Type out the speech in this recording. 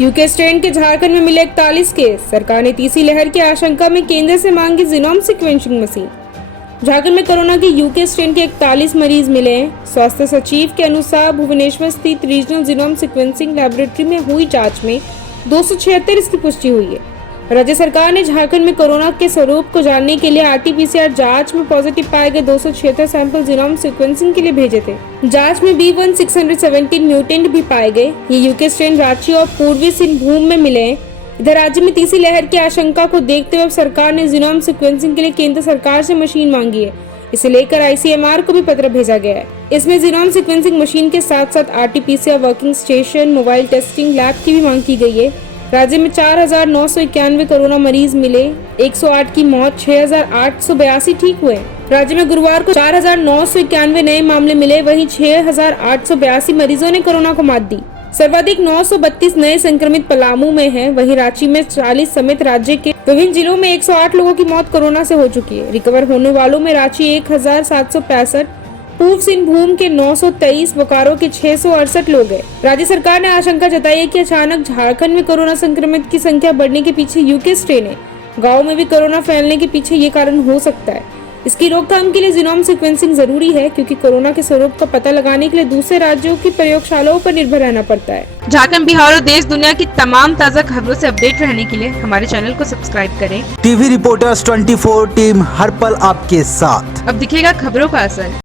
UK strain के झारखंड में मिले 41 केस। सरकार ने तीसरी लहर की आशंका में केंद्र से मांगी जीनोम सीक्वेंसिंग मशीन। झारखंड में कोरोना के यूके स्ट्रेन के 41 मरीज मिले हैं। स्वास्थ्य सचिव के अनुसार भुवनेश्वर स्थित रीजनल जीनोम सीक्वेंसिंग लैबोरेटरी में हुई जांच में 276 इसकी पुष्टि हुई है। राज्य सरकार ने झारखंड में कोरोना के स्वरूप को जानने के लिए RT-PCR जांच में पॉजिटिव पाए गए 276 सैंपल जीनोम सीक्वेंसिंग के लिए भेजे थे। जांच में B1617 म्यूटेंट भी पाए गए। ये यूके स्ट्रेन रांची और पूर्वी सिंहभूम में मिले हैं। इधर राज्य में तीसरी लहर की आशंका को देखते हुए सरकार ने जीनोम सीक्वेंसिंग के लिए केंद्र सरकार से मशीन मांगी है। इसे लेकर ICMR को भी पत्र भेजा गया है। इसमें जीनोम सीक्वेंसिंग मशीन के साथ साथ RT-PCR working station, mobile testing lab की भी मांग की गई है। राज्य में 4,991 कोरोना मरीज मिले। 108 की मौत, 6,882 ठीक हुए। राज्य में गुरुवार को 4,991 नए मामले मिले। वहीं 6,882 मरीजों ने कोरोना को मात दी। सर्वाधिक 932 नए संक्रमित पलामू में हैं। वहीं रांची में 40 समेत राज्य के विभिन्न जिलों में 108 लोगों की मौत कोरोना से हो चुकी है। रिकवर होने वालों में रांची 1,765, पूर्व सिंहभूम के 923, बोकारो के 668 लोग हैं। राज्य सरकार ने आशंका जताई है कि अचानक झारखंड में कोरोना संक्रमित की संख्या बढ़ने के पीछे यूके स्ट्रेन है। गाँव में भी कोरोना फैलने के पीछे ये कारण हो सकता है। इसकी रोकथाम के लिए जीनोम सीक्वेंसिंग जरूरी है, क्योंकि कोरोना के स्वरूप का पता लगाने के लिए दूसरे राज्यों की प्रयोगशालाओं पर निर्भर रहना पड़ता है। झारखंड, बिहार और देश दुनिया की तमाम ताज़ा खबरों से अपडेट रहने के लिए हमारे चैनल को सब्सक्राइब करें। TV रिपोर्टर्स 24 टीम हर पल आपके साथ। अब दिखेगा खबरों का असर।